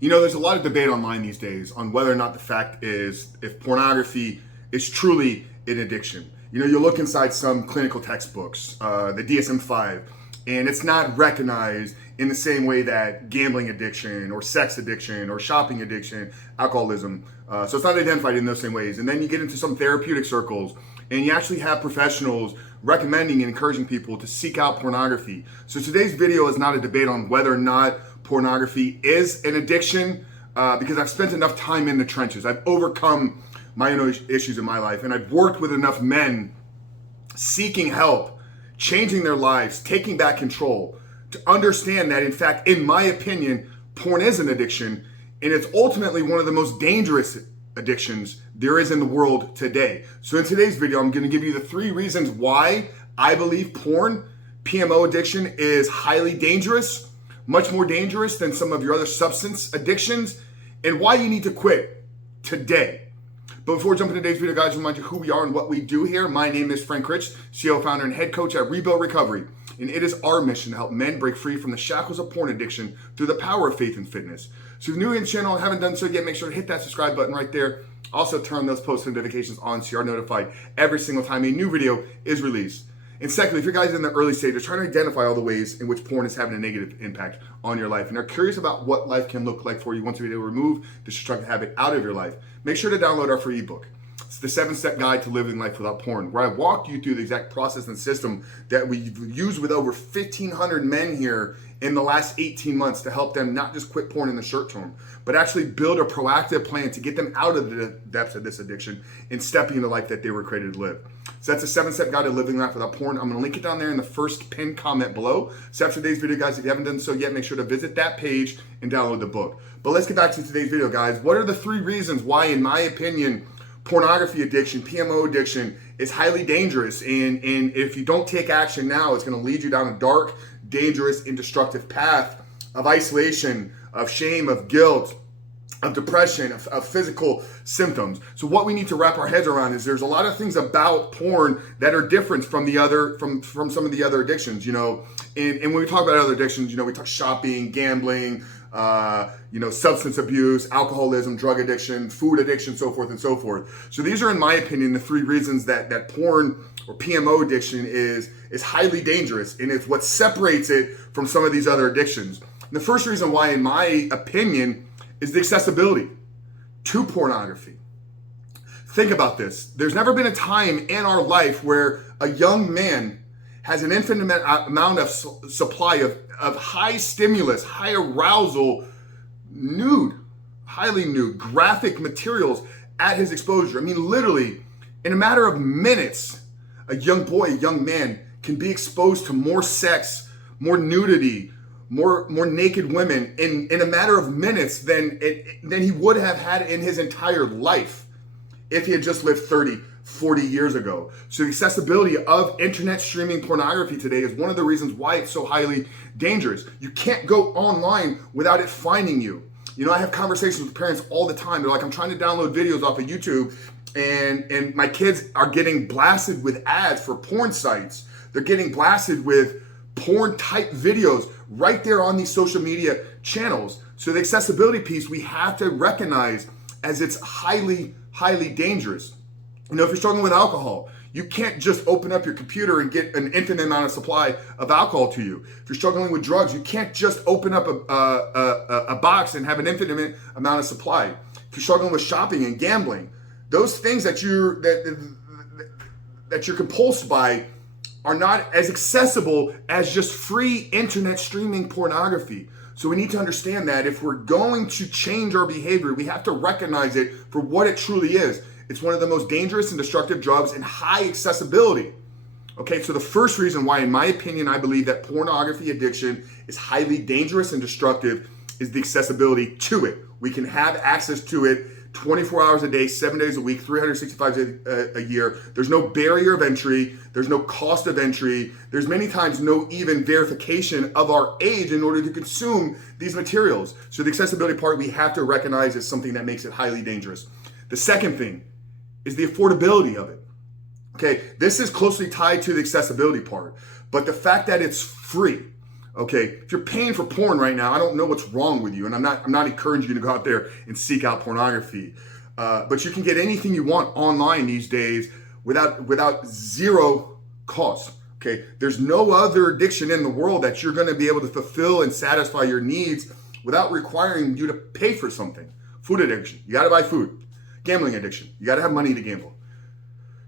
There's a lot of debate online these days on whether or not the fact is if pornography is truly an addiction. You look inside some clinical textbooks, the DSM-5, and it's not recognized in the same way that gambling addiction or sex addiction or shopping addiction, alcoholism. So it's not identified in those same ways. And then you get into some therapeutic circles and you actually have professionals recommending and encouraging people to seek out pornography. So today's video is not a debate on whether or not pornography is an addiction, because I've spent enough time in the trenches. I've overcome my own issues in my life, and I've worked with enough men seeking help, changing their lives, taking back control, to understand that, in fact, in my opinion, porn is an addiction, and it's ultimately one of the most dangerous addictions there is in the world today. So in today's video, I'm going to give you the 3 reasons why I believe porn, PMO addiction, is highly dangerous, much more dangerous than some of your other substance addictions, and why you need to quit today. But before jumping into today's video, guys, remind you who we are and what we do here. My name is Frank Rich, CEO, founder, and head coach at Rebuild Recovery. And it is our mission to help men break free from the shackles of porn addiction through the power of faith and fitness. So if you're new in the channel and haven't done so yet, make sure to hit that subscribe button right there. Also turn those post notifications on so you are notified every single time a new video is released. And secondly, if you're guys in the early stages, trying to identify all the ways in which porn is having a negative impact on your life and are curious about what life can look like for you once you're able to remove the destructive habit out of your life, make sure to download our free ebook. It's the 7-step guide to living life without porn, where I walk you through the exact process and system that we've used with over 1,500 men here in the last 18 months to help them not just quit porn in the short term, but actually build a proactive plan to get them out of the depths of this addiction and stepping into the life that they were created to live. So that's a 7-step guide to living life without porn. I'm going to link it down there in the first pinned comment below. So after today's video, guys, if you haven't done so yet, make sure to visit that page and download the book. But let's get back to today's video, guys. What are the 3 reasons why, in my opinion, pornography addiction, PMO addiction, is highly dangerous? And if you don't take action now, it's going to lead you down a dark, dangerous, and destructive path of isolation, of shame, of guilt, of depression, of physical symptoms. So what we need to wrap our heads around is there's a lot of things about porn that are different from the other, from some of the other addictions, and when we talk about other addictions, we talk shopping, gambling, substance abuse, alcoholism, drug addiction, food addiction, so forth and so forth. So these are, in my opinion, the 3 reasons that porn or PMO addiction is highly dangerous, and it's what separates it from some of these other addictions. And the first reason why, in my opinion, is the accessibility to pornography. Think about this. There's never been a time in our life where a young man has an infinite amount of supply of high stimulus, high arousal, highly nude, graphic materials at his exposure. I mean, literally, in a matter of minutes, a young boy, a young man can be exposed to more sex, more nudity, more naked women in a matter of minutes than he would have had in his entire life if he had just lived 30, 40 years ago. So the accessibility of internet streaming pornography today is one of the reasons why it's so highly dangerous. You can't go online without it finding you. I have conversations with parents all the time. They're like, I'm trying to download videos off of YouTube and my kids are getting blasted with ads for porn sites. They're getting blasted with porn type videos right there on these social media channels. So the accessibility piece we have to recognize as it's highly, highly dangerous. If you're struggling with alcohol, you can't just open up your computer and get an infinite amount of supply of alcohol to you. If you're struggling with drugs, you can't just open up a box and have an infinite amount of supply. If you're struggling with shopping and gambling, those things that you're compulsed by are not as accessible as just free internet streaming pornography. So we need to understand that if we're going to change our behavior, we have to recognize it for what it truly is. It's one of the most dangerous and destructive drugs in high accessibility. Okay, so the first reason why, in my opinion, I believe that pornography addiction is highly dangerous and destructive is the accessibility to it. We can have access to it 24 hours a day, 7 days a week, 365 days a year. There's no barrier of entry. There's no cost of entry. There's many times no even verification of our age in order to consume these materials. So the accessibility part we have to recognize as something that makes it highly dangerous. The second thing is the affordability of it. Okay, this is closely tied to the accessibility part, but the fact that it's free. Okay, if you're paying for porn right now, I don't know what's wrong with you, and I'm not encouraging you to go out there and seek out pornography. But you can get anything you want online these days without zero cost. Okay, there's no other addiction in the world that you're going to be able to fulfill and satisfy your needs without requiring you to pay for something. Food addiction, you got to buy food. Gambling addiction, you got to have money to gamble.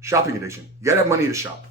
Shopping addiction, you got to have money to shop.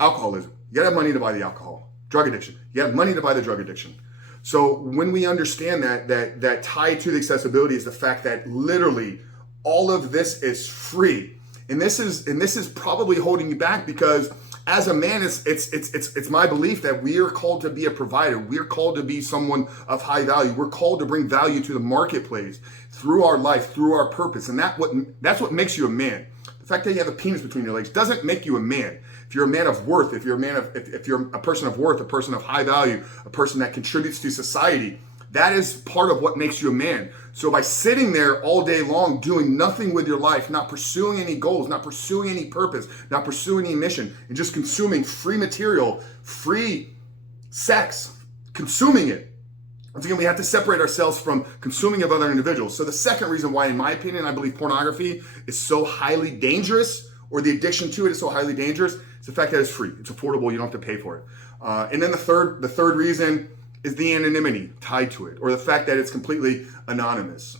Alcoholism, you got to have money to buy the alcohol. Drug addiction, you have money to buy the drug addiction. So when we understand that tied to the accessibility is the fact that literally all of this is free, and this is probably holding you back, because as a man, it's my belief that we are called to be a provider. We're called to be someone of high value. We're called to bring value to the marketplace through our life, through our purpose, and that's what makes you a man. The fact that you have a penis between your legs doesn't make you a man. If you're a man of worth, if you're a person of worth, a person of high value, a person that contributes to society, that is part of what makes you a man. So by sitting there all day long, doing nothing with your life, not pursuing any goals, not pursuing any purpose, not pursuing any mission, and just consuming free material, free sex, consuming it. Once again, we have to separate ourselves from consuming of other individuals. So the second reason why, in my opinion, I believe pornography is so highly dangerous, or the addiction to it is so highly dangerous, is the fact that it's free. It's affordable. You don't have to pay for it. And then the third reason is the anonymity tied to it, or the fact that it's completely anonymous.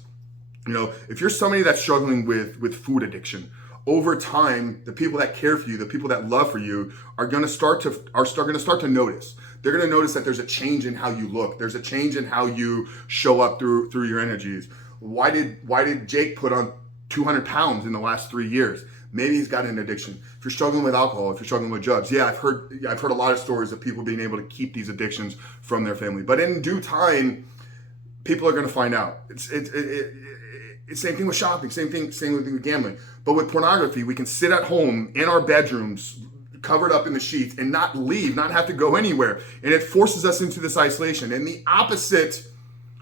You know, if you're somebody that's struggling with food addiction, over time, the people that care for you, the people that love for you, are going to start to notice. They're going to notice that there's a change in how you look. There's a change in how you show up through your energies. Why did Jake put on 200 pounds in the last 3 years? Maybe he's got an addiction. If you're struggling with alcohol, if you're struggling with drugs, yeah, I've heard a lot of stories of people being able to keep these addictions from their family. But in due time, people are going to find out. It's same thing with shopping, same thing with gambling. But with pornography, we can sit at home in our bedrooms, covered up in the sheets, and not leave, not have to go anywhere. And it forces us into this isolation. And the opposite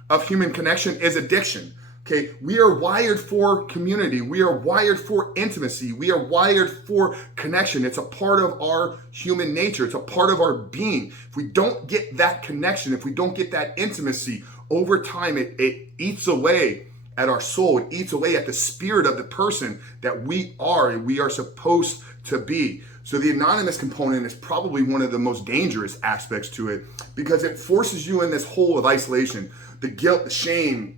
of human connection is addiction. Okay, we are wired for community. We are wired for intimacy. We are wired for connection. It's a part of our human nature. It's a part of our being. If we don't get that connection, if we don't get that intimacy, over time it eats away at our soul. It eats away at the spirit of the person that we are and we are supposed to be. So the anonymous component is probably one of the most dangerous aspects to it, because it forces you in this hole of isolation. The guilt, the shame,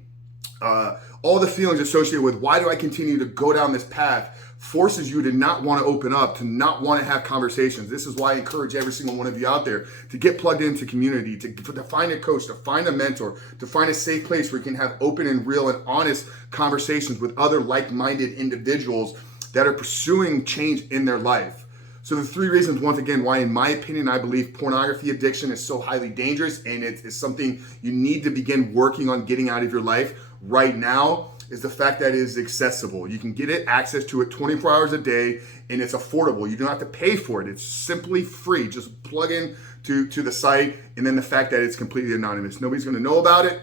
all the feelings associated with why do I continue to go down this path forces you to not want to open up, to not want to have conversations. This is why I encourage every single one of you out there to get plugged into community, to find a coach, to find a mentor, to find a safe place where you can have open and real and honest conversations with other like-minded individuals that are pursuing change in their life. So the 3 reasons, once again, why, in my opinion, I believe pornography addiction is so highly dangerous, and it's something you need to begin working on getting out of your life right now, is the fact that it is accessible. You can get access to it 24 hours a day, and it's affordable. You don't have to pay for it. It's simply free. Just plug in to the site, and then the fact that it's completely anonymous. Nobody's going to know about it.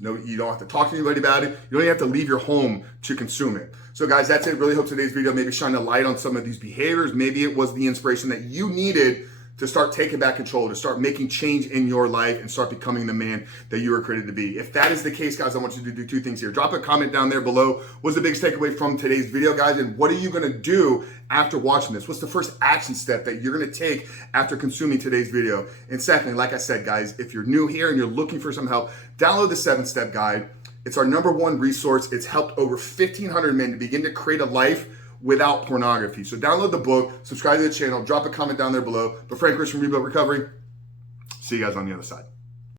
No, you don't have to talk to anybody about it. You don't even have to leave your home to consume it. So guys, that's it. Really hope today's video maybe shine a light on some of these behaviors. Maybe it was the inspiration that you needed to start taking back control, to start making change in your life and start becoming the man that you were created to be. If that is the case, guys, I want you to do 2 things here. Drop a comment down there below. What's the biggest takeaway from today's video, guys? And what are you gonna do after watching this? What's the first action step that you're gonna take after consuming today's video? And secondly, like I said, guys, if you're new here and you're looking for some help, download the 7-step guide. It's our #1 resource. It's helped over 1,500 men to begin to create a life without pornography. So download the book, subscribe to the channel, drop a comment down there below. But Frank Chris from Rebuilt Recovery. See you guys on the other side.